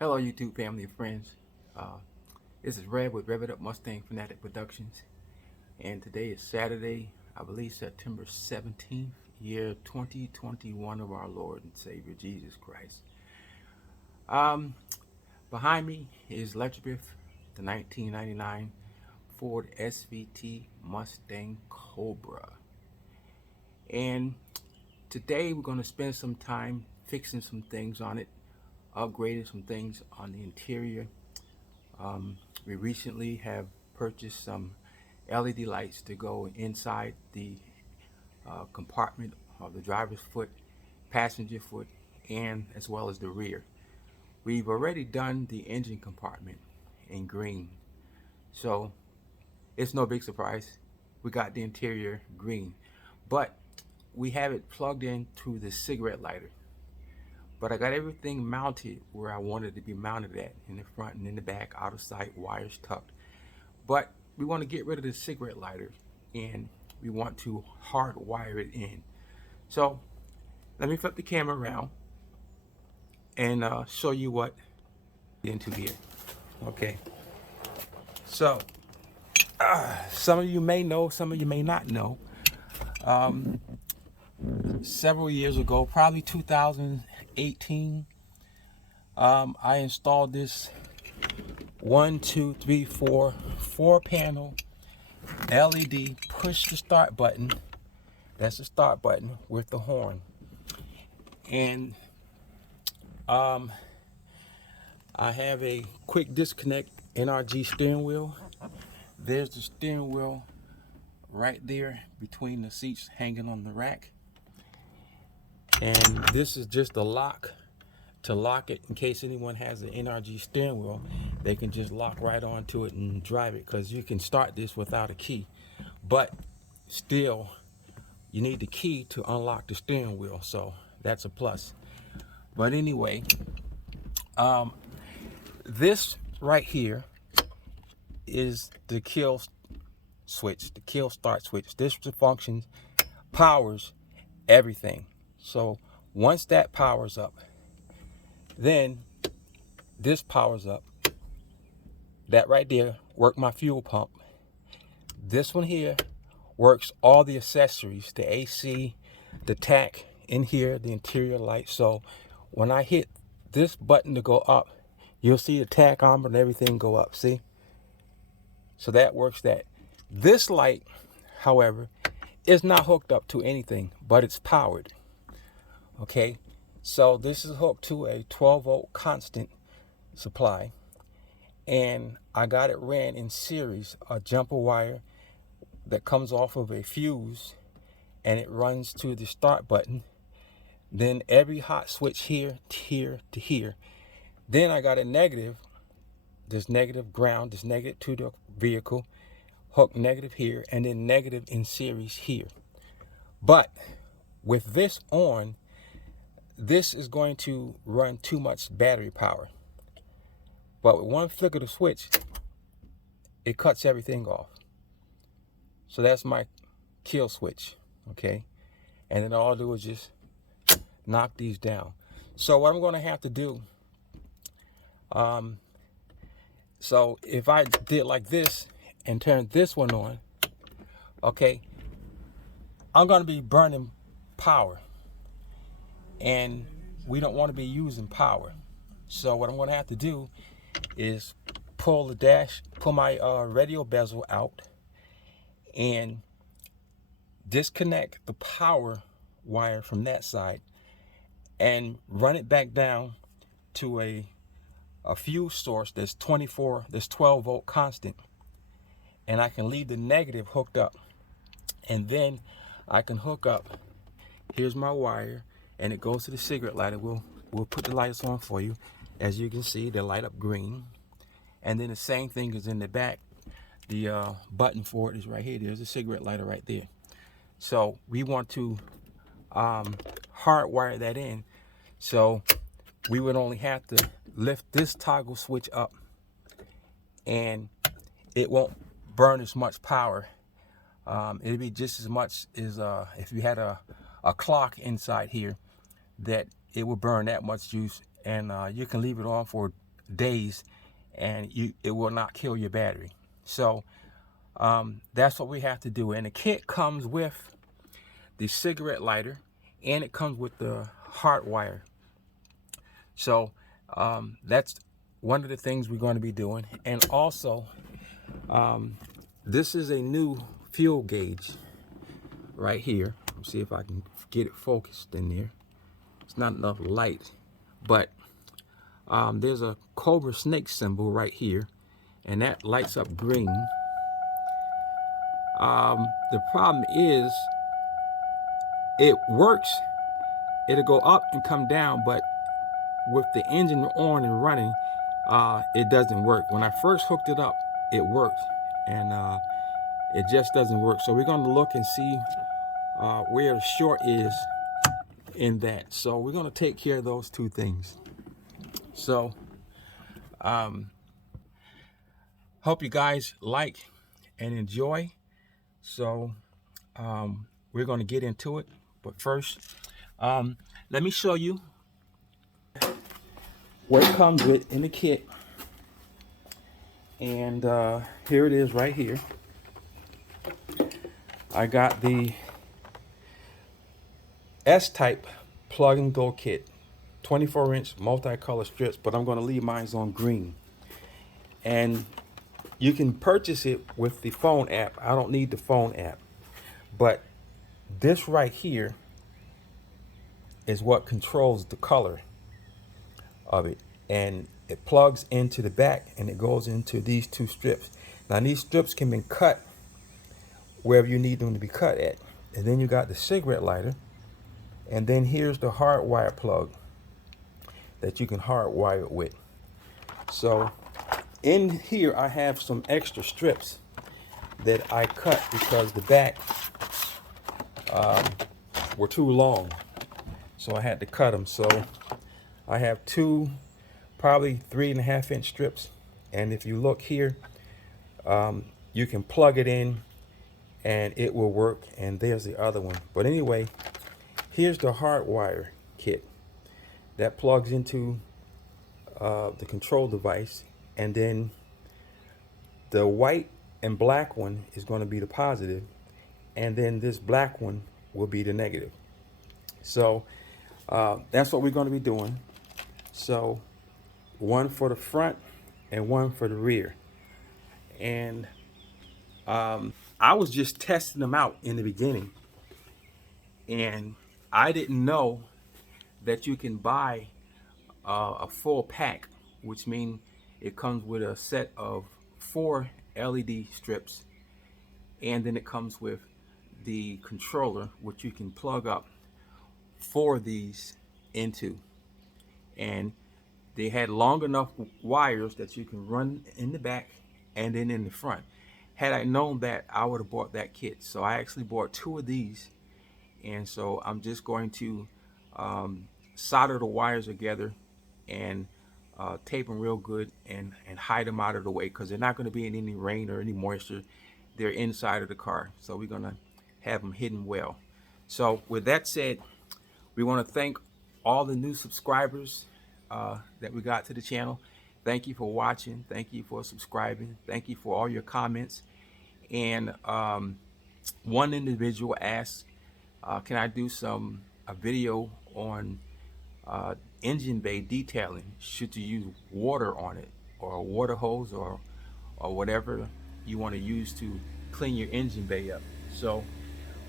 Hello, YouTube family and friends. Uh, this is Red with Rev It Up Mustang Fanatic Productions, and today is Saturday, I believe September 17th, year 2021 of our Lord and Savior Jesus Christ. Um, Behind me is Electric, the 1999 Ford SVT Mustang Cobra, and today we're going to spend some time fixing some things on it, upgrading some things on the interior. We recently have purchased some LED lights to go inside the compartment of the driver's foot, passenger foot, and as well as the rear. We've already done the engine compartment in green, so it's no big surprise. We got the interior green, but we have it plugged into the cigarette lighter. But I got everything mounted where I wanted it to be mounted at, in the front and in the back, out of sight, wires tucked. But we want to get rid of the cigarette lighter and we want to hardwire it in. So let me flip the camera around and show you what into here. Okay. So some of you may know, some of you may not know. Several years ago, probably 2018, I installed this 4 panel LED push the start button. That's the start button with the horn. And I have a quick disconnect NRG steering wheel. There's the steering wheel right there between the seats hanging on the rack. And this is just a lock to lock it in case anyone has an NRG steering wheel. They can just lock right onto it and drive it, because you can start this without a key. But still, you need the key to unlock the steering wheel, so that's a plus. But anyway, this right here is the kill switch, the kill start switch. This function powers everything. So once that powers up, then this powers up. That right there works my fuel pump. This one here works all the accessories, the AC, the tack in here, the interior light. So when I hit this button to go up, you'll see the tack armor and everything go up. See? So that works that. This light, however, is not hooked up to anything, but it's powered. Okay? So this is hooked to a 12-volt constant supply. And I got it ran in series, a jumper wire that comes off of a fuse, and it runs to the start button. Then every hot switch here to here. Then I got a negative, this negative ground, this negative to the vehicle, hook negative here, and then negative in series here. But with this on, this is going to run too much battery power. But with one flick of the switch, it cuts everything off. So that's my kill switch, okay? And then all I'll do is just knock these down. So what I'm going to have to do, so if I did like this and turn this one on, okay, I'm going to be burning power. And we don't want to be using power. So what I'm going to have to do is pull my radio bezel out and disconnect the power wire from that side and run it back down to a fuse source that's 12-volt constant, and I can leave the negative hooked up, and then I can hook up. Here's my wire, and it goes to the cigarette lighter. We'll put the lights on for you. As you can see, they light up green. And then the same thing is in the back. The button for it is right here. There's a cigarette lighter right there. So we want to hardwire that in. So we would only have to lift this toggle switch up, and it won't burn as much power. It'll be just as much as if you had a clock inside here, that it will burn that much juice. And you can leave it on for days, and it will not kill your battery. So that's what we have to do. And the kit comes with the cigarette lighter, and it comes with the hardwire. So that's one of the things we're going to be doing. And also, this is a new fuel gauge right here. Let's see if I can get it focused in there. It's not enough light, but there's a cobra snake symbol right here, and that lights up green. The problem is it works. It'll go up and come down, but with the engine on and running, it doesn't work. When I first hooked it up, it worked, and it just doesn't work. So we're going to look and see where the short is in that. So we're going to take care of those two things. So hope you guys like and enjoy. So we're going to get into it, but first let me show you what it comes with in the kit. And here it is right here. I got the S-type plug and go kit, 24-inch multicolor strips, but I'm going to leave mine on green. And you can purchase it with the phone app. I don't need the phone app, but this right here is what controls the color of it, and it plugs into the back and it goes into these two strips. Now these strips can be cut wherever you need them to be cut at. And then you got the cigarette lighter, and then here's the hardwire plug that you can hardwire it with. So in here I have some extra strips that I cut because the back were too long, so I had to cut them. So I have two probably 3.5-inch strips, and if you look here, you can plug it in and it will work, and there's the other one. But anyway, here's the hardwire kit that plugs into the control device, and then the white and black one is going to be the positive, and then this black one will be the negative. So that's what we're going to be doing. So one for the front and one for the rear. And I was just testing them out in the beginning, and I didn't know that you can buy a full pack, which means it comes with a set of 4 LED strips, and then it comes with the controller, which you can plug up 4 of these into. And they had long enough wires that you can run in the back and then in the front. Had I known that, I would have bought that kit. So I actually bought 2 of these, and so I'm just going to solder the wires together and tape them real good and hide them out of the way, because they're not going to be in any rain or any moisture. They're inside of the car, so we're going to have them hidden well. So with that said, we want to thank all the new subscribers that we got to the channel. Thank you for watching. Thank you for subscribing. Thank you for all your comments. And one individual asked, can I do a video on engine bay detailing? Should you use water on it, or a water hose, or whatever you want to use to clean your engine bay up? So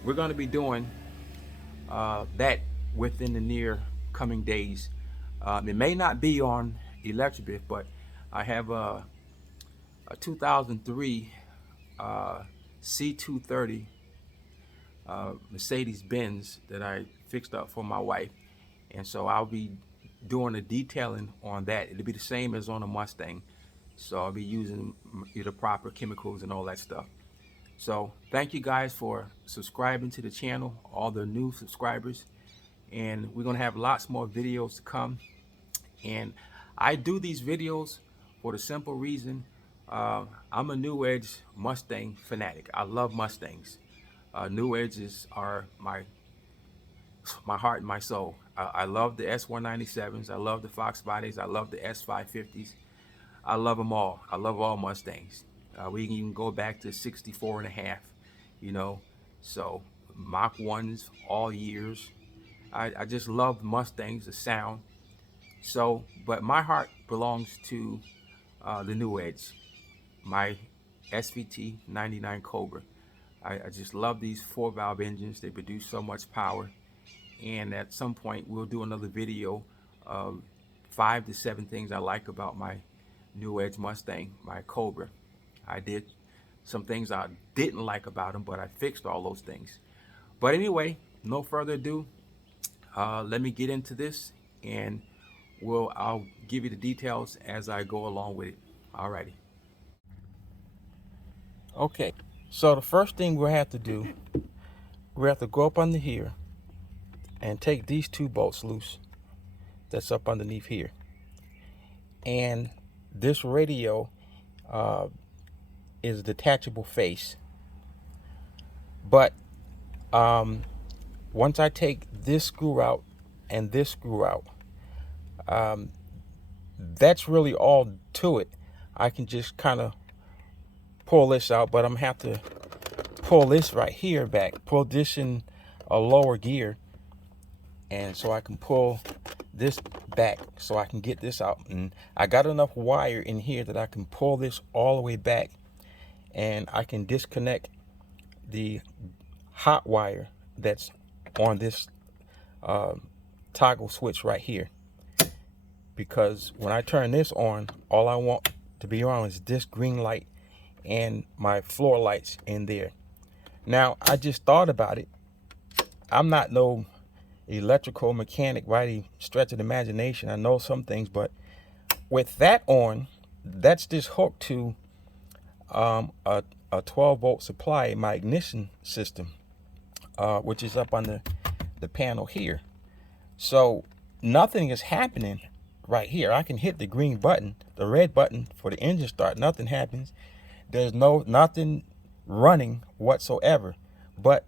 we're going to be doing that within the near coming days. It may not be on Electrobit, but I have a 2003 C230 Mercedes-Benz that I fixed up for my wife, and so I'll be doing a detailing on that. It'll be the same as on a Mustang, so I'll be using the proper chemicals and all that stuff. So thank you guys for subscribing to the channel, all the new subscribers, and we're gonna have lots more videos to come. And I do these videos for the simple reason, I'm a New Edge Mustang fanatic. I love Mustangs. New Edges are my heart and my soul. I love the S197s. I love the Fox bodies. I love the S550s. I love them all. I love all Mustangs. We can even go back to 64 and a half, you know. So Mach 1s all years. I just love Mustangs, the sound. So, but my heart belongs to the New Edge, my SVT 99 Cobra. I just love these 4-valve engines. They produce so much power. And at some point, we'll do another video of 5 to 7 things I like about my New Edge Mustang, my Cobra. I did some things I didn't like about them, but I fixed all those things. But anyway, no further ado. Let me get into this, and I'll give you the details as I go along with it. Alrighty. Okay, so the first thing we'll have to do, we have to go up under here and take these 2 bolts loose that's up underneath here. And this radio is a detachable face. But once I take this screw out and this screw out, that's really all to it. I can just kind of pull this out, but I'm gonna have to pull this right here back, pull this in a lower gear, and so I can pull this back so I can get this out. And I got enough wire in here that I can pull this all the way back, and I can disconnect the hot wire that's on this toggle switch right here, because when I turn this on, all I want to be on is this green light and my floor lights in there. Now, I just thought about it. I'm not no electrical mechanic by any stretch of the imagination. I know some things, but with that on, that's just hooked to a 12-volt supply in my ignition system, which is up on the panel here. So nothing is happening right here. I can hit the green button, the red button for the engine start. Nothing happens. There's nothing running whatsoever. But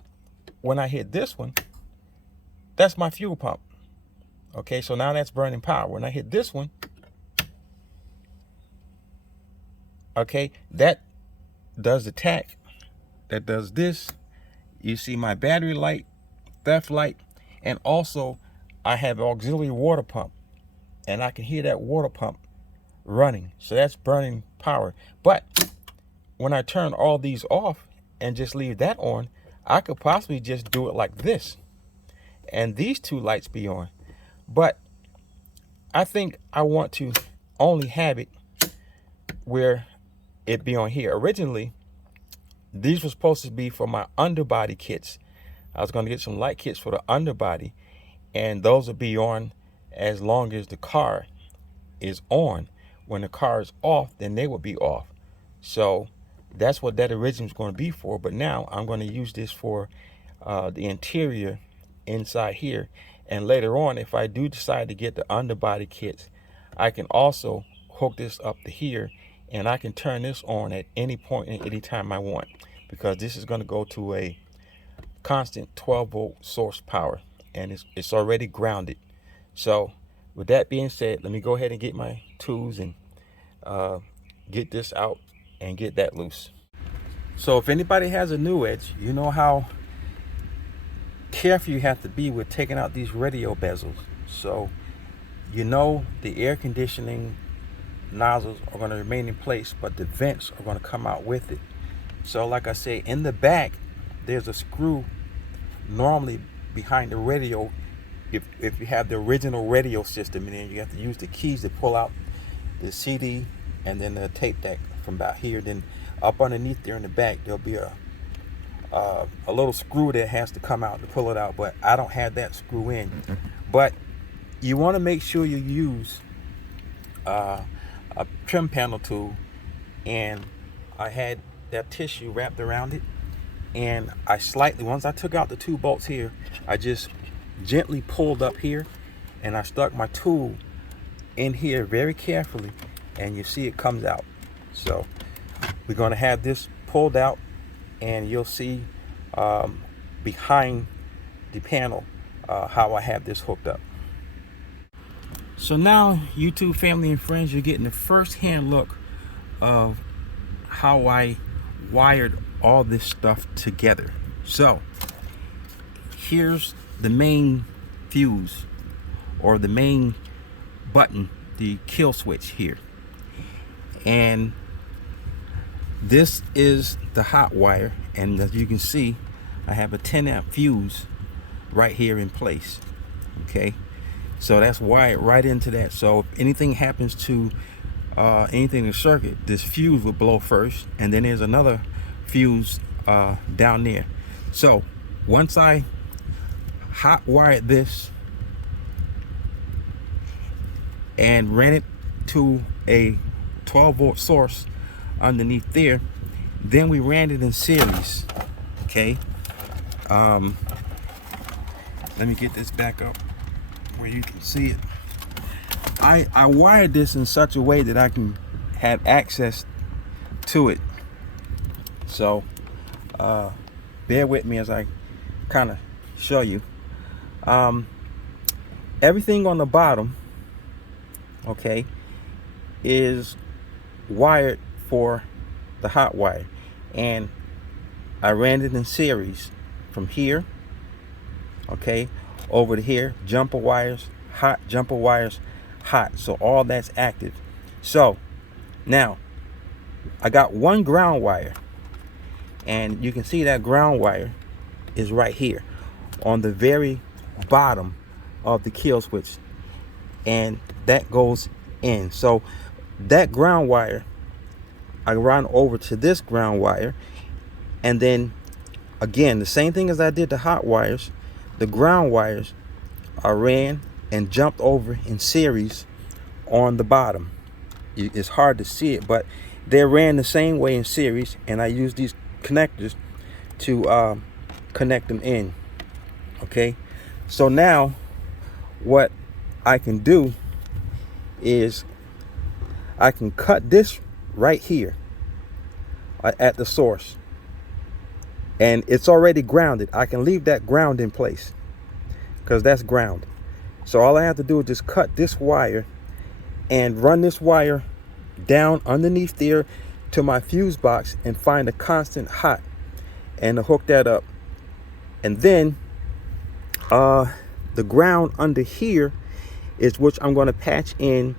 when I hit this one, that's my fuel pump. Okay, so now that's burning power. When I hit this one, okay, that does the tack. That does this. You see my battery light, theft light, and also I have an auxiliary water pump, and I can hear that water pump running. So that's burning power. But when I turn all these off and just leave that on, I could possibly just do it like this, and these 2 lights be on. But I think I want to only have it where it be on here. Originally, these were supposed to be for my underbody kits. I was going to get some light kits for the underbody, and those will be on as long as the car is on. When the car is off, then they will be off. So that's what that original is going to be for. But now I'm going to use this for the interior inside here. And later on, if I do decide to get the underbody kits, I can also hook this up to here, and I can turn this on at any point and any time I want, because this is going to go to a constant 12-volt source power, and it's already grounded. So with that being said, let me go ahead and get my tools and get this out and get that loose. So if anybody has a New Edge, you know how careful you have to be with taking out these radio bezels. So you know the air conditioning nozzles are going to remain in place, but the vents are going to come out with it. So like I say, in the back there's a screw normally behind the radio. If you have the original radio system, and then you have to use the keys to pull out the CD and then the tape deck from about here. Then up underneath there in the back, there'll be a little screw that has to come out to pull it out, but I don't have that screw in. But you want to make sure you use a trim panel tool, and I had that tissue wrapped around it, and I slightly, once I took out the 2 bolts here, I just gently pulled up here, and I stuck my tool in here very carefully, and you see it comes out. So we're going to have this pulled out, and you'll see behind the panel how I have this hooked up. So now, YouTube family and friends, you're getting the first-hand look of how I wired all this stuff together. So here's the main fuse, or the main button, the kill switch here, and this is the hot wire, and as you can see, I have a 10 amp fuse right here in place. Okay, so that's wired right into that. So if anything happens to anything in the circuit, this fuse will blow first, and then there's another fuse down there. So once I hot wired this and ran it to a 12-volt source underneath there, then we ran it in series. Okay, let me get this back up where you can see it. I wired this in such a way that I can have access to it. So bear with me as I kind of show you. Everything on the bottom, okay, is wired for the hot wire, and I ran it in series from here, okay, over to here. Jumper wires, hot, jumper wires, hot. So all that's active. So now I got one ground wire, and you can see that ground wire is right here on the very bottom of the kill switch, and that goes in. So that ground wire, I run over to this ground wire, and then again, the same thing as I did the hot wires, the ground wires I ran and jumped over in series on the bottom. It's hard to see it, but they ran the same way in series, and I used these connectors to connect them in. Okay, so now what I can do is I can cut this right here at the source, and it's already grounded. I can leave that ground in place because that's ground. So all I have to do is just cut this wire and run this wire down underneath there to my fuse box and find a constant hot and to hook that up. And then the ground under here is which I'm going to patch in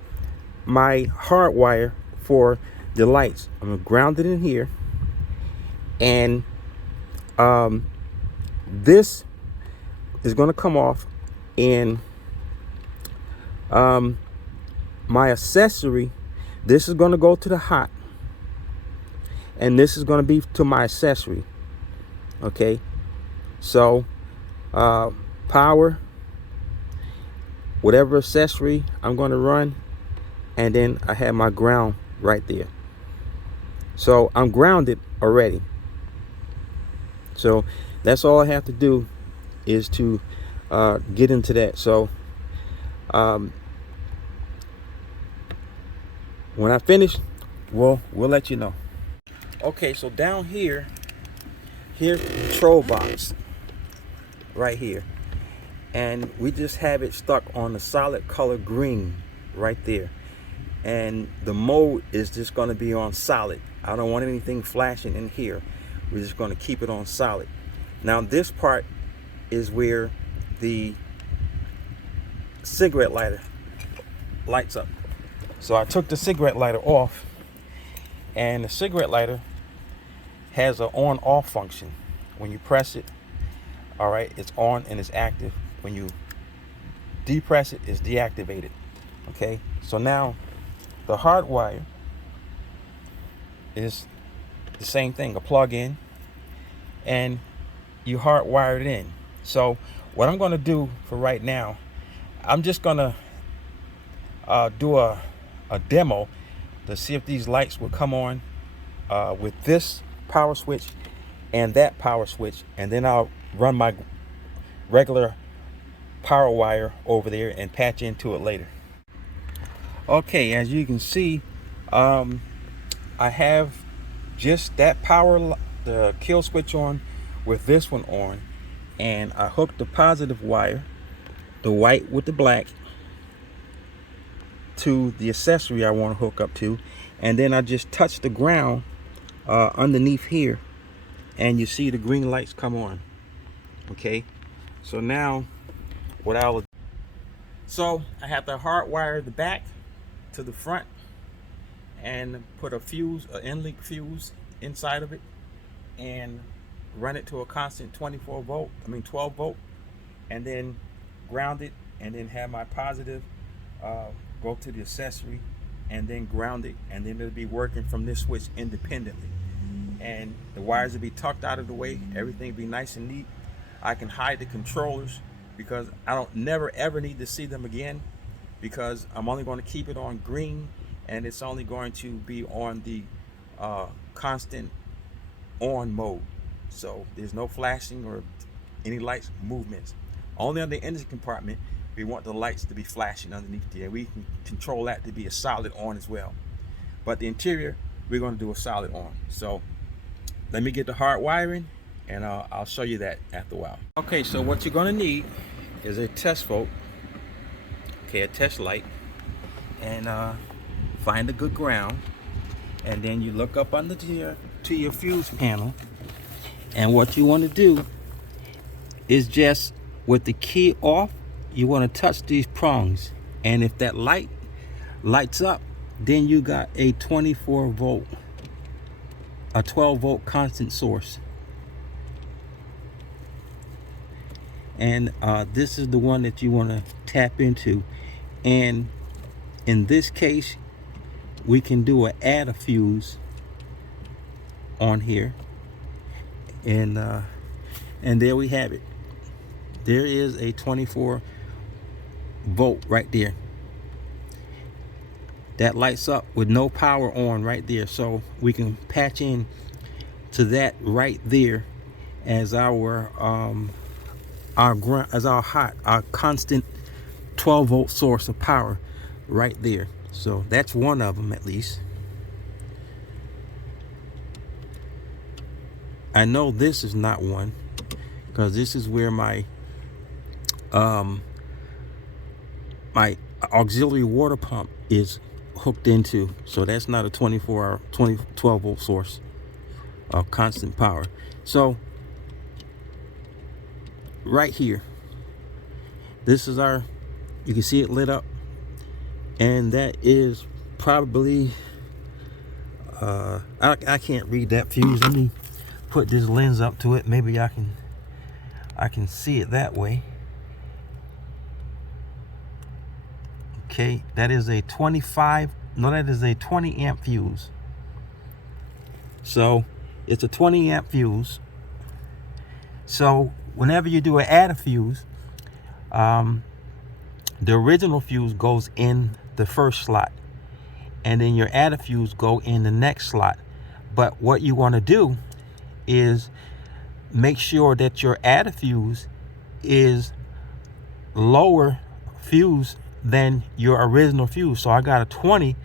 my hard wire for the lights. I'm going to ground it in here, and this is going to come off, and my accessory, this is going to go to the hot, and this is going to be to my accessory. Okay, so power, whatever accessory I'm going to run, and then I have my ground right there. So I'm grounded already. So that's all I have to do is to get into that. So when I finish, we'll let you know. Okay, so down here, here's the control box right here, and we just have it stuck on the solid color green right there, and the mode is just going to be on solid. I don't want anything flashing in here. We're just going to keep it on solid. Now this part is where the cigarette lighter lights up. So I took the cigarette lighter off, and the cigarette lighter has an on-off function. When you press it, all right, it's on and it's active. When you depress it, it's deactivated. Okay, so now the hard wire is the same thing, a plug-in, and you hardwire it in. So what I'm going to do for right now, I'm just going to do a demo to see if these lights will come on with this power switch and that power switch, and then I'll run my regular power wire over there and patch into it later. Okay, as you can see, I have just that the kill switch on with this one on, and I hooked the positive wire, the white with the black, to the accessory I want to hook up to, and then I just touch the ground underneath here, and you see the green lights come on. Okay, so now what I will, so I have to hardwire the back to the front and put a fuse, an end-link fuse inside of it, and run it to a constant 12 volt, and then ground it, and then have my positive go to the accessory, and then ground it, and then it'll be working from this switch independently. And the wires will be tucked out of the way, everything will be nice and neat. I can hide the controllers because I don't never ever need to see them again, because I'm only going to keep it on green, and it's only going to be on the constant on mode. So there's no flashing or any lights movements. Only on the engine compartment we want the lights to be flashing underneath there. We can control that to be a solid on as well. But the interior, we're going to do a solid on. So let me get the hard wiring, and I'll show you that after a while. Okay, so what you're going to need is a test volt, okay, a test light, and find a good ground, and then you look up under to your fuse panel, and what you want to do is just with the key off, you want to touch these prongs, and if that light lights up, then you got a 24 volt, a 12 volt constant source. And this is the one that you want to tap into, and in this case we can do add a fuse on here, and there we have it. There is a 24 volt right there that lights up with no power on right there. So we can patch in to that right there as our ground, as our constant 12 volt source of power right there. So that's one of them at least. I know this is not one, because this is where my my auxiliary water pump is hooked into, so that's not a 12 volt source of constant power. So right here, this is our, you can see it lit up, and that is probably I can't read that fuse. Let me put this lens up to it, maybe I can see it that way. Okay, that is a 20 amp fuse. So it's a 20 amp fuse. So whenever you do an add a fuse, the original fuse goes in the first slot, and then your add a fuse go in the next slot. But what you want to do is make sure that your add a fuse is lower fuse than your original fuse. So I got a 20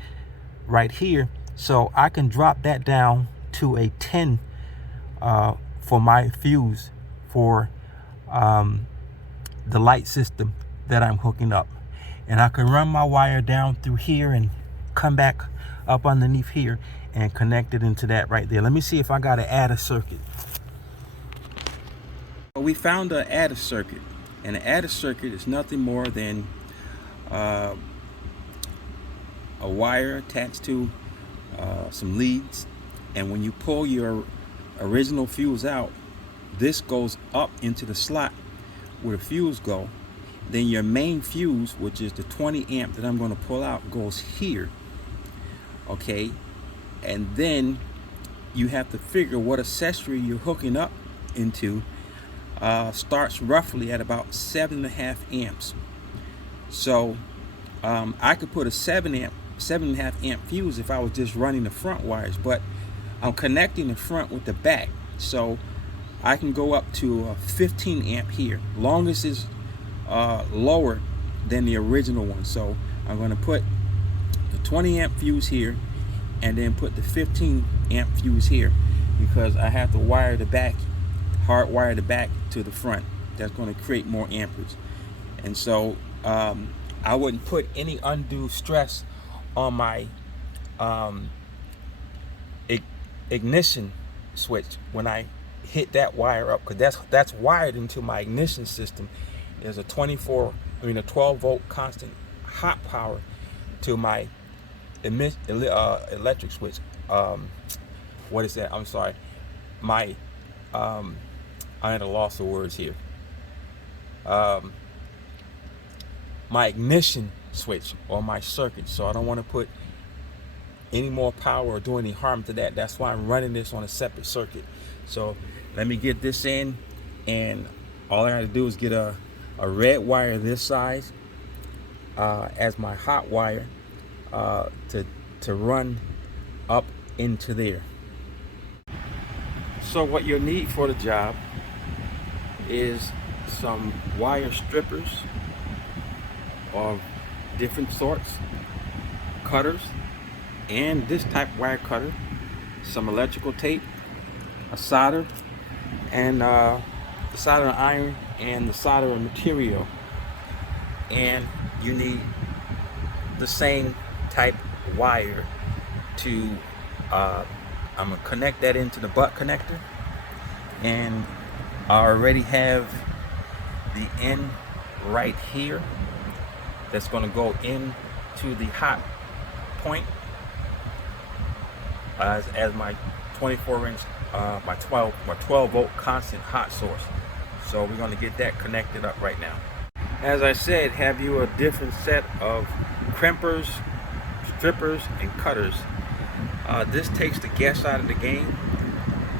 right here, so I can drop that down to a 10 for my fuse for the light system that I'm hooking up. And I can run my wire down through here and come back up underneath here and connect it into that right there. Let me see if I got to add a circuit. We found an adder circuit, and an adder circuit is nothing more than a wire attached to some leads, and when you pull your original fuse out, this goes up into the slot where the fuse go. Then your main fuse, which is the 20 amp that I'm going to pull out, goes here. Okay, and then you have to figure what accessory you're hooking up into. Starts roughly at about 7.5 amps. So I could put a 7.5 amp fuse if I was just running the front wires, but I'm connecting the front with the back, so I can go up to a 15 amp here. Longest is lower than the original one, so I'm going to put the 20 amp fuse here and then put the 15 amp fuse here, because I have to wire the back, hardwire the back to the front. That's going to create more amperage. And so I wouldn't put any undue stress on my ignition switch when I hit that wire up, because that's wired into my ignition system. There's a 12 volt constant hot power to my electric switch. What is that? I'm sorry. My I had a loss of words here. My ignition switch or my circuit. So I don't want to put any more power or do any harm to that. That's why I'm running this on a separate circuit. So let me get this in, and all I got to do is get a red wire this size as my hot wire to run up into there. So what you'll need for the job is some wire strippers of different sorts, cutters, and this type of wire cutter, some electrical tape, a solder, and the soldering iron and the soldering material. And you need the same type of wire to I'm gonna connect that into the butt connector, and I already have the end right here that's going to go into the hot point as my 24-inch my 12 volt constant hot source. So we're going to get that connected up right now. As I said, have you a different set of crimpers, strippers, and cutters. This takes the guess out of the game.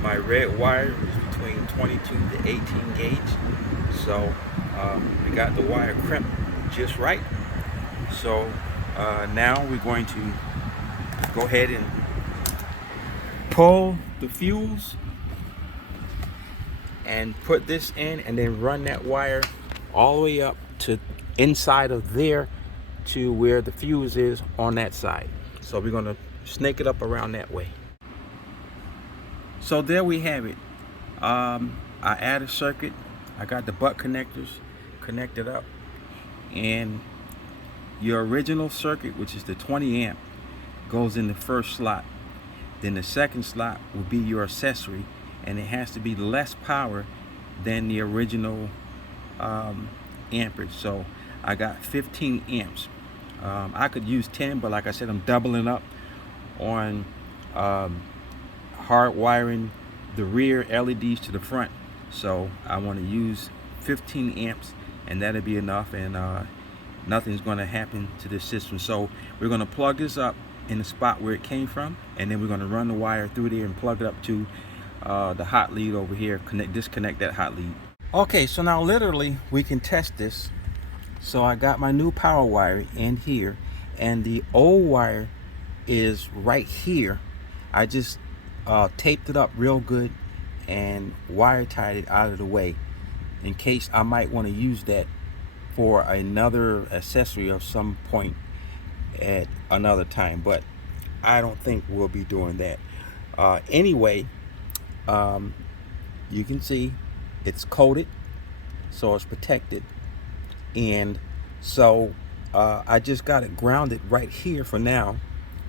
My red wire is between 22 to 18 gauge, so we got the wire crimped just right. So now we're going to go ahead and pull the fuse and put this in, and then run that wire all the way up to inside of there to where the fuse is on that side. So we're going to snake it up around that way. So there we have it. I add a circuit. I got the butt connectors connected up, and your original circuit, which is the 20 amp, goes in the first slot. Then the second slot will be your accessory, and it has to be less power than the original amperage. So I got 15 amps. I could use 10, but like I said, I'm doubling up on hard wiring the rear LEDs to the front. So I want to use 15 amps, and that'll be enough, and nothing's going to happen to this system. So we're going to plug this up in the spot where it came from, and then we're going to run the wire through there and plug it up to the hot lead over here. Disconnect that hot lead. Okay, so now literally we can test this. So I got my new power wire in here, and the old wire is right here. I just taped it up real good and wire tied it out of the way in case I might want to use that for another accessory of some point at another time, but I don't think we'll be doing that. Anyway, you can see it's coated, so it's protected, and so I just got it grounded right here for now,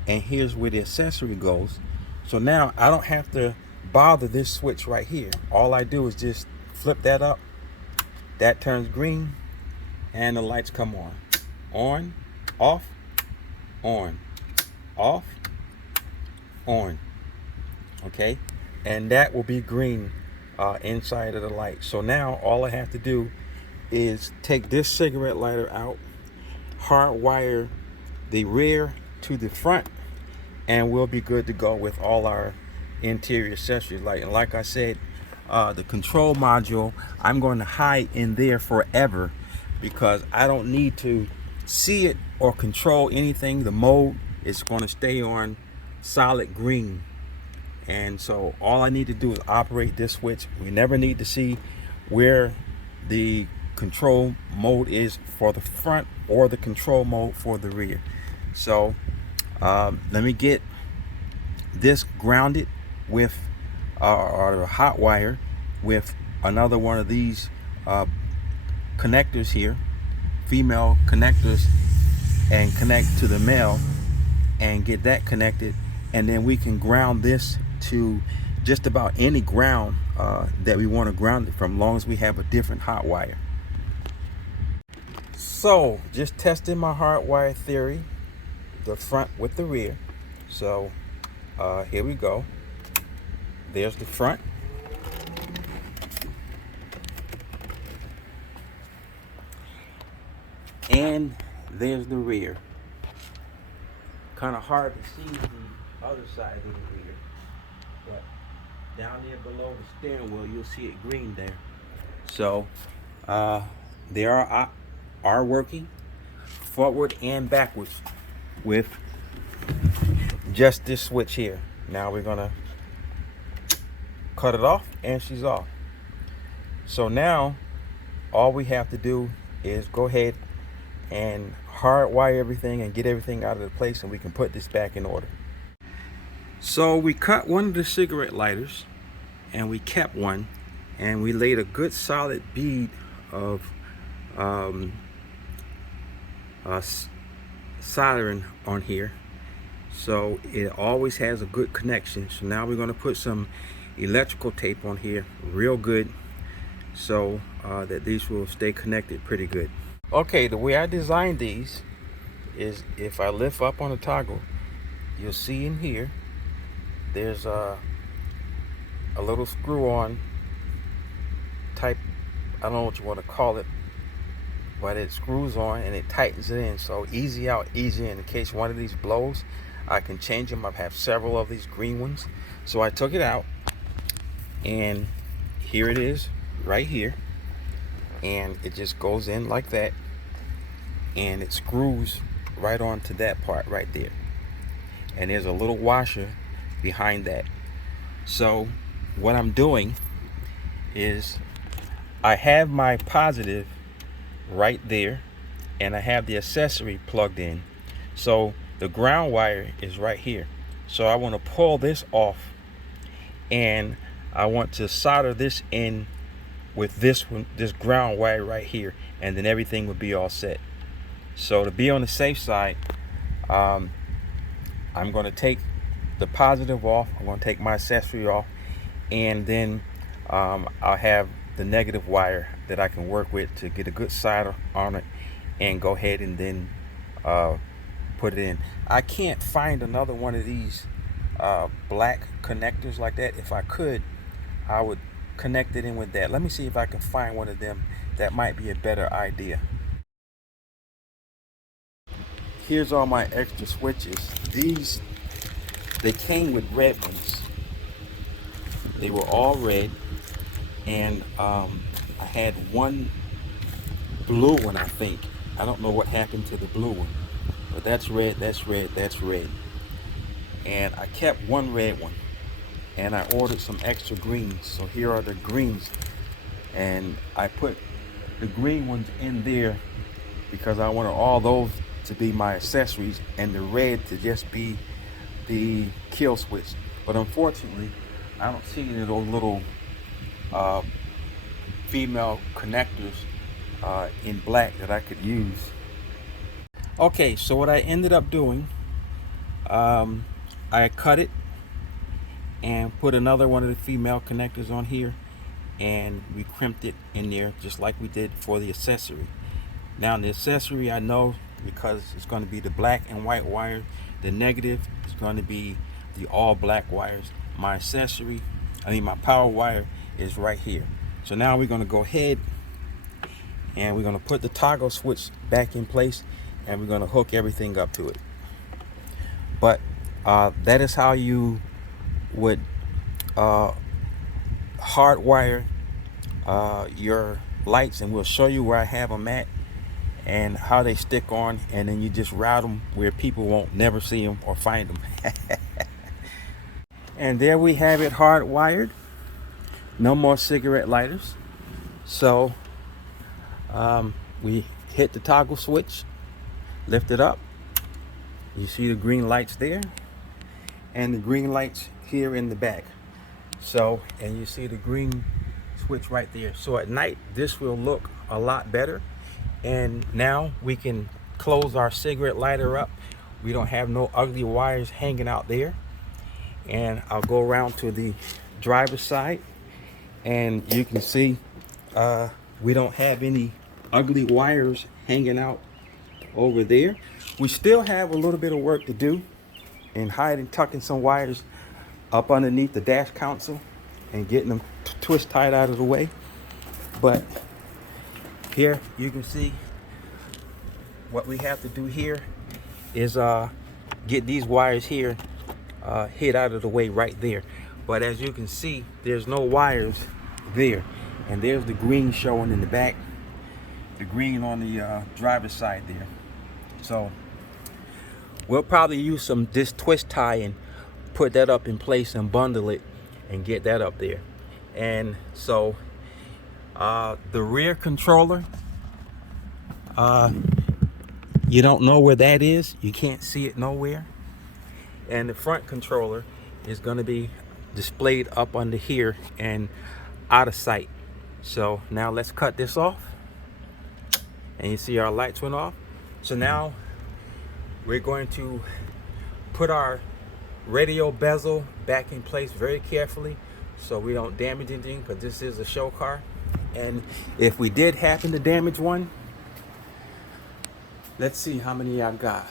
and here's where the accessory goes. So now I don't have to bother this switch right here. All I do is just flip that up, that turns green, and the lights come on, off, on, off, on. Okay, and that will be green inside of the light. So now all I have to do is take this cigarette lighter out, hardwire the rear to the front, and we'll be good to go with all our interior accessories. Like I said, the control module I'm going to hide in there forever, because I don't need to see it or control anything. The mode is going to stay on solid green, and so all I need to do is operate this switch. We never need to see where the control mode is for the front or the control mode for the rear. So let me get this grounded with our hot wire with another one of these connectors here, female connectors, and connect to the male, and get that connected, and then we can ground this to just about any ground that we want to ground it from, as long as we have a different hot wire. So just testing my hardwire theory, the front with the rear. So here we go. There's the front. And there's the rear. Kind of hard to see the other side of the rear, but down there below the steering wheel, you'll see it green there. So they are working forward and backwards with just this switch here. Now we're gonna cut it off, and she's off. So now all we have to do is go ahead and hardwire everything and get everything out of the place, and we can put this back in order. So we cut one of the cigarette lighters, and we kept one, and we laid a good solid bead of soldering on here, so it always has a good connection. So now we're going to put some electrical tape on here real good, so that these will stay connected pretty good. Okay, the way I designed these is, if I lift up on the toggle, you'll see in here there's a little screw-on type, I don't know what you want to call it, but it screws on and it tightens it in. So easy out, easy in case one of these blows, I can change them. I have several of these green ones. So I took it out, and here it is right here, and it just goes in like that, and it screws right onto that part right there, and there's a little washer behind that. So what I'm doing is, I have my positive right there, and I have the accessory plugged in. So the ground wire is right here. So I want to pull this off, and I want to solder this in with this one, this ground wire right here, and then everything will be all set. So to be on the safe side, I'm going to take the positive off, I'm going to take my accessory off, and then I'll have the negative wire that I can work with to get a good solder on it, and go ahead and then put it in. I can't find another one of these black connectors like that. If I could, I would connect it in with that. Let me see if I can find one of them. That might be a better idea. Here's all my extra switches. These, they came with red ones. They were all red, and I had one blue one, I think. I don't know what happened to the blue one, but that's red, that's red, that's red. And I kept one red one, and I ordered some extra greens. So here are the greens, and I put the green ones in there because I wanted all those to be my accessories, and the red to just be the kill switch. But unfortunately, I don't see any of those little female connectors in black that I could use. Okay, so what I ended up doing, I cut it and put another one of the female connectors on here, and we crimped it in there just like we did for the accessory. Now the accessory, I know, because it's going to be the black and white wire, the negative is going to be the all black wires. My accessory, my power wire is right here. So now we're going to go ahead and we're going to put the toggle switch back in place, and we're going to hook everything up to it. But that is how you would hardwire your lights, and we'll show you where I have them at and how they stick on, and then you just route them where people won't never see them or find them. And there we have it, hardwired. No more cigarette lighters. So we hit the toggle switch, lift it up, you see the green lights there, and the green lights here in the back. So, and you see the green switch right there. So at night this will look a lot better. And now we can close our cigarette lighter up We don't have no ugly wires hanging out there. And I'll go around to the driver's side, and you can see we don't have any ugly wires hanging out over there. We still have a little bit of work to do in hiding, tucking some wires up underneath the dash console and getting them twist tied out of the way. But here you can see what we have to do here is get these wires here hid out of the way right there. But as you can see, there's no wires there, and there's the green showing in the back, the green on the driver's side there. So we'll probably use this twist tie and put that up in place and bundle it and get that up there. And so the rear controller, you don't know where that is. You can't see it nowhere. And the front controller is going to be displayed up under here and out of sight. So now let's cut this off. And you see our lights went off. So now we're going to put our radio bezel back in place very carefully so we don't damage anything, because this is a show car. And if we did happen to damage one, let's see how many I've got.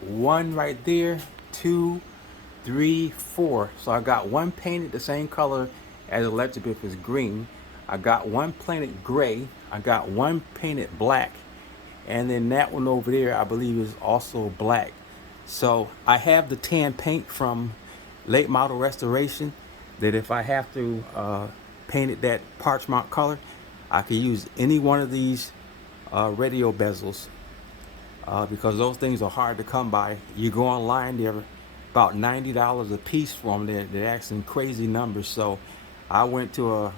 One right there, 2, 3, 4. So I got one painted the same color as electric, if it's green. I got one painted gray. I got one painted black. And then that one over there, I believe, is also black. So I have the tan paint from late model restoration, that if I have to paint it that parchment color, I can use any one of these radio bezels, because those things are hard to come by. You go online, they're about $90 a piece for them. They're asking crazy numbers. So I went to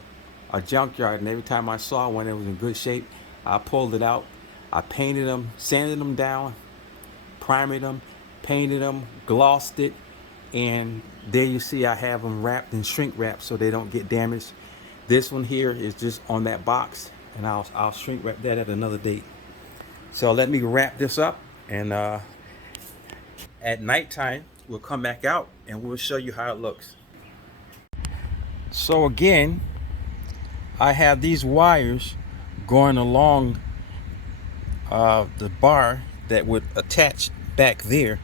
a junkyard, and every time I saw one that was in good shape, I pulled it out. I painted them, sanded them down, primed them, painted them, glossed it, and there you see I have them wrapped and shrink wrapped so they don't get damaged. This one here is just on that box, and I'll shrink wrap that at another date. So let me wrap this up, and at nighttime we'll come back out and we'll show you how it looks. So again, I have these wires going along the bar that would attach back there,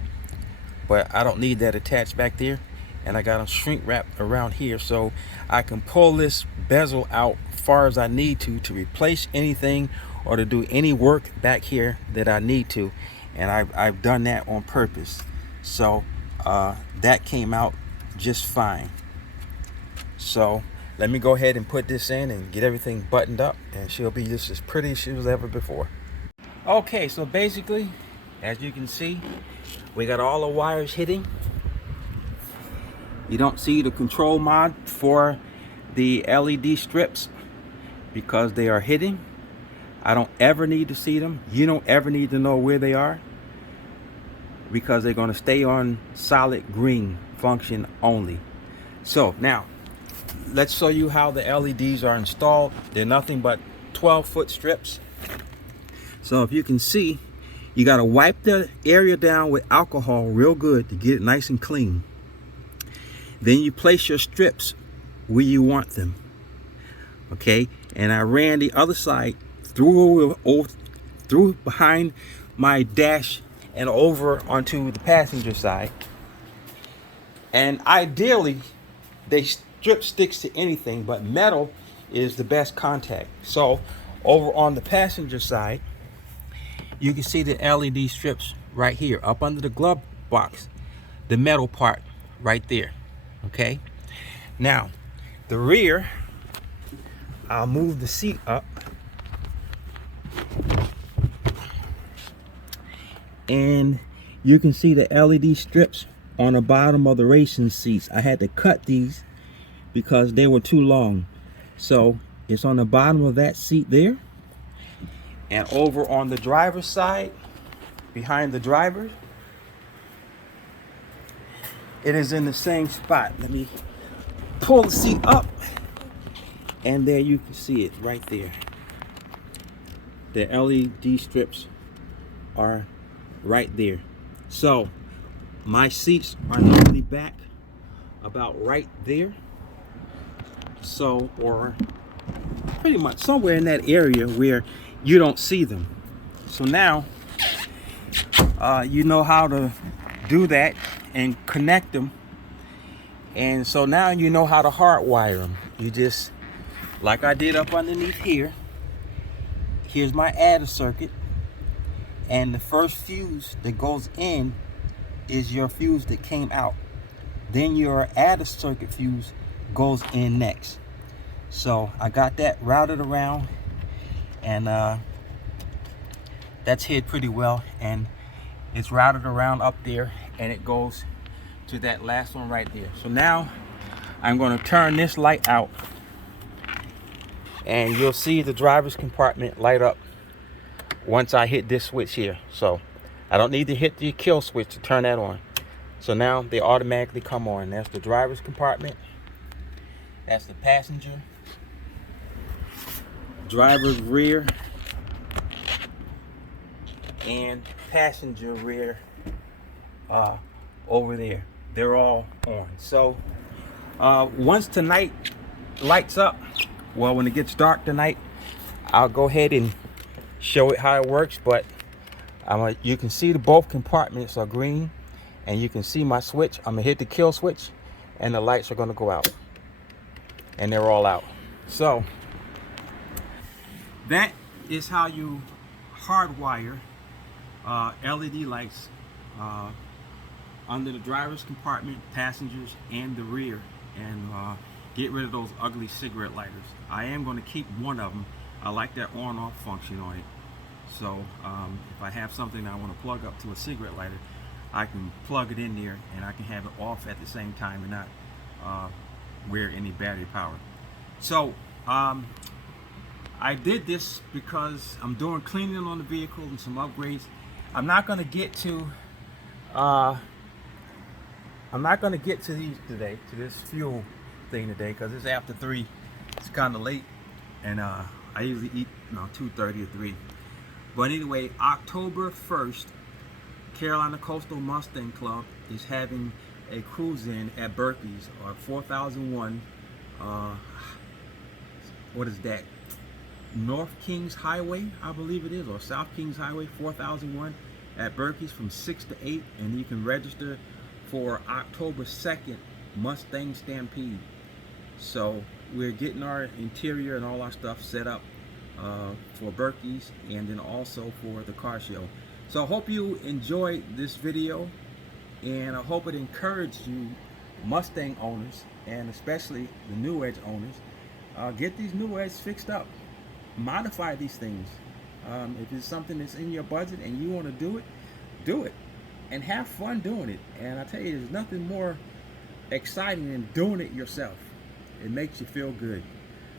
but I don't need that attached back there, and I got them shrink wrapped around here so I can pull this bezel out far as I need to replace anything or to do any work back here that I need to, and I've done that on purpose. So that came out just fine. So let me go ahead and put this in and get everything buttoned up, and she'll be just as pretty as she was ever before. Okay, so basically, as you can see, we got all the wires hitting. You don't see the control mod for the LED strips because they are hidden. I don't ever need to see them. You don't ever need to know where they are, because they're going to stay on solid green function only. So now let's show you how the LEDs are installed. They're nothing but 12-foot strips. So if you can see, you got to wipe the area down with alcohol real good to get it nice and clean. Then you place your strips where you want them. Okay, and I ran the other side through behind my dash and over onto the passenger side. And ideally, they strip sticks to anything, but metal is the best contact. So over on the passenger side, you can see the LED strips right here up under the glove box, the metal part right there. Okay, now the rear, I'll move the seat up, and you can see the LED strips on the bottom of the racing seats. I had to cut these because they were too long. So it's on the bottom of that seat there. And over on the driver's side, behind the driver, it is in the same spot. Let me pull the seat up, and there you can see it right there. The LED strips are right there. So My seats are normally back about right there. So, or pretty much somewhere in that area where you don't see them. So now you know how to do that and connect them. And so now you know how to hardwire them. You just, like I did up underneath here, here's my adder circuit, and the first fuse that goes in is your fuse that came out. Then your adder circuit fuse goes in next. So I got that routed around, and that's hid pretty well, and it's routed around up there, and it goes to that last one right there. So now I'm going to turn this light out, and you'll see the driver's compartment light up once I hit this switch here. So I don't need to hit the kill switch to turn that on. So now they automatically come on. That's the driver's compartment, that's the passenger, driver's rear, and passenger rear over there. They're all on. So once tonight lights up, well, when it gets dark tonight, I'll go ahead and show it how it works. But you can see the both compartments are green, and you can see my switch. I'm gonna hit the kill switch, and the lights are gonna go out, and they're all out. So that is how you hardwire LED lights under the driver's compartment, passengers, and the rear, and get rid of those ugly cigarette lighters. I am going to keep one of them. I like that on-off function on it. So if I have something I want to plug up to a cigarette lighter, I can plug it in there, and I can have it off at the same time and not wear any battery power. So I did this because I'm doing cleaning on the vehicle and some upgrades. I'm not going to get to these today, to this fuel thing today, because it's after 3. It's kind of late, and I usually eat 2:30 or 3. But anyway, October 1st, Carolina Coastal Mustang Club is having a cruise-in at Berkey's, or 4001. What is that? North Kings Highway, I believe it is, or South Kings Highway, 4001 at Berkey's from 6 to 8, and you can register for October 2nd Mustang Stampede. So we're getting our interior and all our stuff set up for Berkey's, and then also for the car show. So I hope you enjoyed this video, and I hope it encouraged you Mustang owners, and especially the New Edge owners, get these New Edge fixed up. Modify these things. If it's something that's in your budget and you want to do it, and have fun doing it. And I tell you, there's nothing more exciting than doing it yourself. It makes you feel good.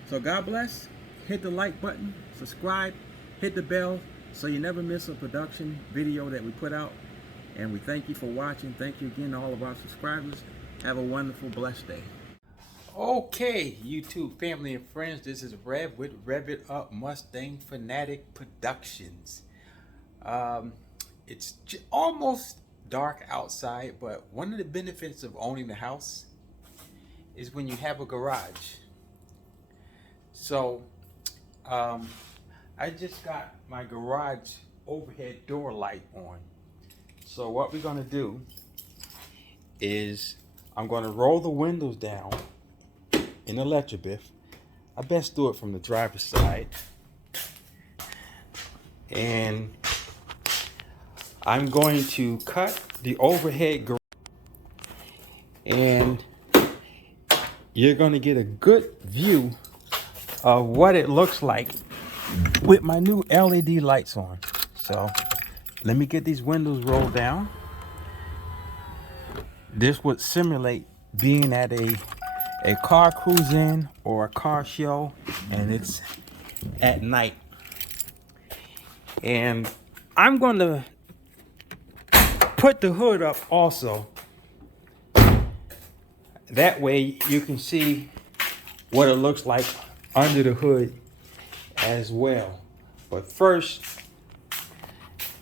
So God bless. Hit the like button, subscribe, hit the bell so you never miss a production video that we put out. And we thank you for watching. Thank you again to all of our subscribers. Have a wonderful, blessed day. Okay, YouTube family and friends, this is Rev with Rev It Up Mustang Fanatic Productions. It's almost dark outside, but one of the benefits of owning a house is when you have a garage. So I just got my garage overhead door light on. So what we're gonna do is I'm gonna roll the windows down in Electrobiff. I best do it from the driver's side. And I'm going to cut the overhead garage, and you're going to get a good view of what it looks like with my new LED lights on. So let me get these windows rolled down. This would simulate being at a car cruise-in or a car show, and it's at night. And I'm going to put the hood up also. That way you can see what it looks like under the hood as well. But first,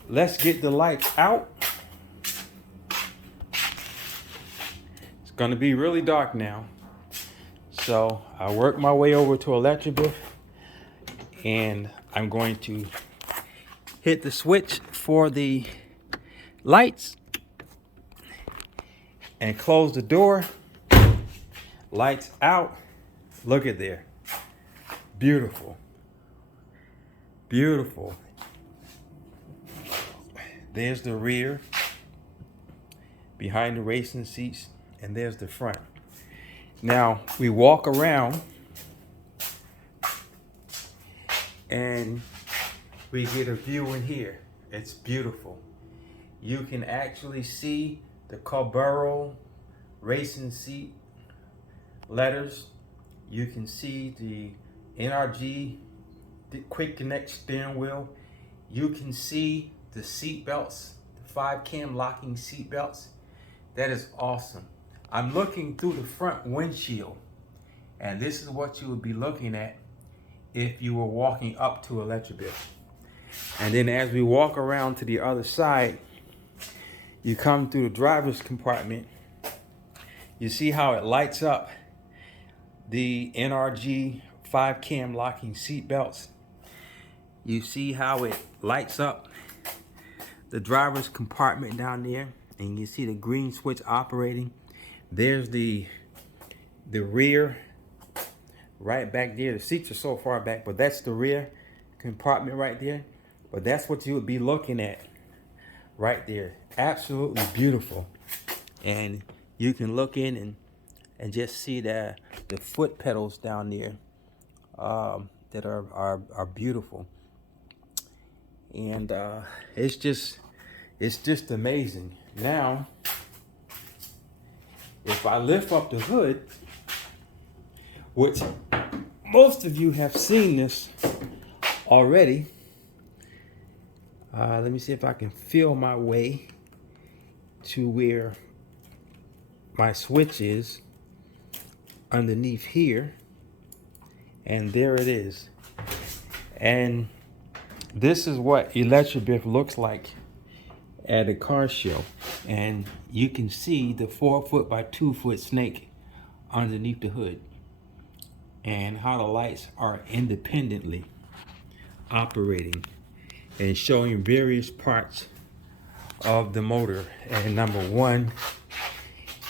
let's get the lights out. gonna be really dark now. So I work my way over to Electrobit, and I'm going to hit the switch for the lights and close the door. Lights out. Look at there. Beautiful. Beautiful. There's the rear behind the racing seats, and there's the front. Now we walk around and we get a view in here. It's beautiful. You can actually see the Carburro racing seat letters. You can see the NRG, the quick connect steering wheel. You can see the seat belts, the 5-cam locking seat belts. That is awesome. I'm looking through the front windshield, and this is what you would be looking at if you were walking up to Electrobit. And then as we walk around to the other side, you come through the driver's compartment. You see how it lights up the NRG 5-cam locking seat belts. You see how it lights up the driver's compartment down there, and you see the green switch operating. There's the rear right back there. The seats are so far back, but that's the rear compartment right there. But that's what you would be looking at right there. Absolutely beautiful. And you can look in and just see the foot pedals down there that are beautiful. And it's just amazing. Now, if I lift up the hood, which most of you have seen this already, let me see if I can feel my way to where my switch is underneath here, and there it is. And this is what Electrobit looks like at a car show, and you can see the 4-foot by 2-foot snake underneath the hood, and how the lights are independently operating and showing various parts of the motor. And number one,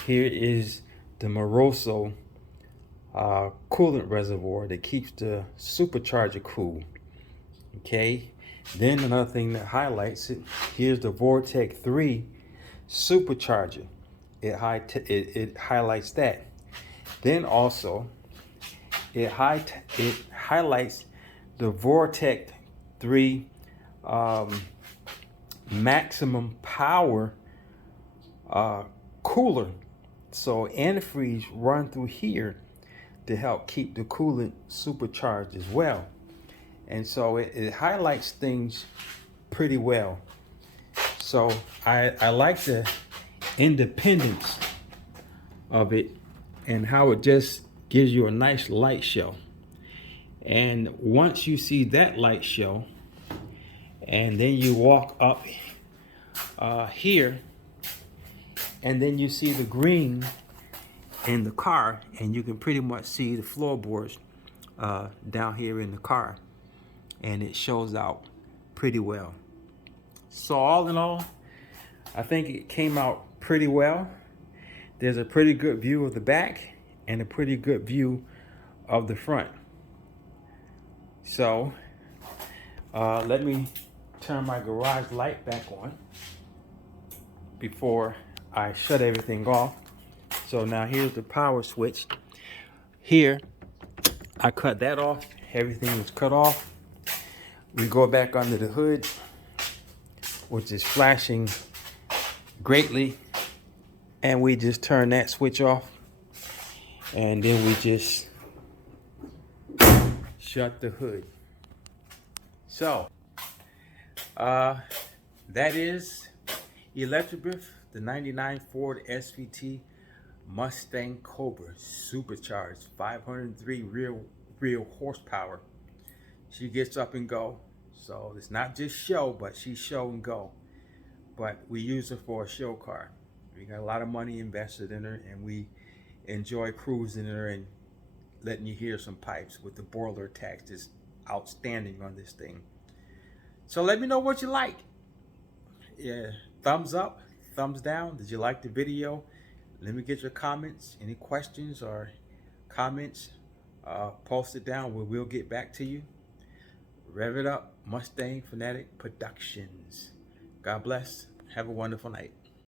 here is the Moroso coolant reservoir that keeps the supercharger cool. Okay, then another thing that highlights it, here's the Vortec 3 supercharger. It highlights that. Then also it highlights the Vortec 3 maximum power cooler. So antifreeze run through here to help keep the coolant supercharged as well. And so it highlights things pretty well. So I like the independence of it and how it just gives you a nice light show. And once you see that light show, and then you walk up here, and then you see the green in the car, and you can pretty much see the floorboards down here in the car, and it shows out pretty well. So all in all, I think it came out pretty well. There's a pretty good view of the back and a pretty good view of the front. So let me turn my garage light back on before I shut everything off. So now here's the power switch. Here, I cut that off. Everything is cut off. We go back under the hood, which is flashing greatly, and we just turn that switch off, and then we just shut the hood. So that is Electrobit, the 99 Ford SVT Mustang Cobra supercharged, 503 real horsepower. She gets up and go. So it's not just show, but she's show and go. But we use her for a show car. We got a lot of money invested in her, and we enjoy cruising in her and letting you hear some pipes with the boiler attached. Is outstanding on this thing. So let me know what you like. Yeah, thumbs up, thumbs down. Did you like the video? Let me get your comments. Any questions or comments? Post it down. We'll get back to you. Rev it up, Mustang Fanatic Productions. God bless. Have a wonderful night.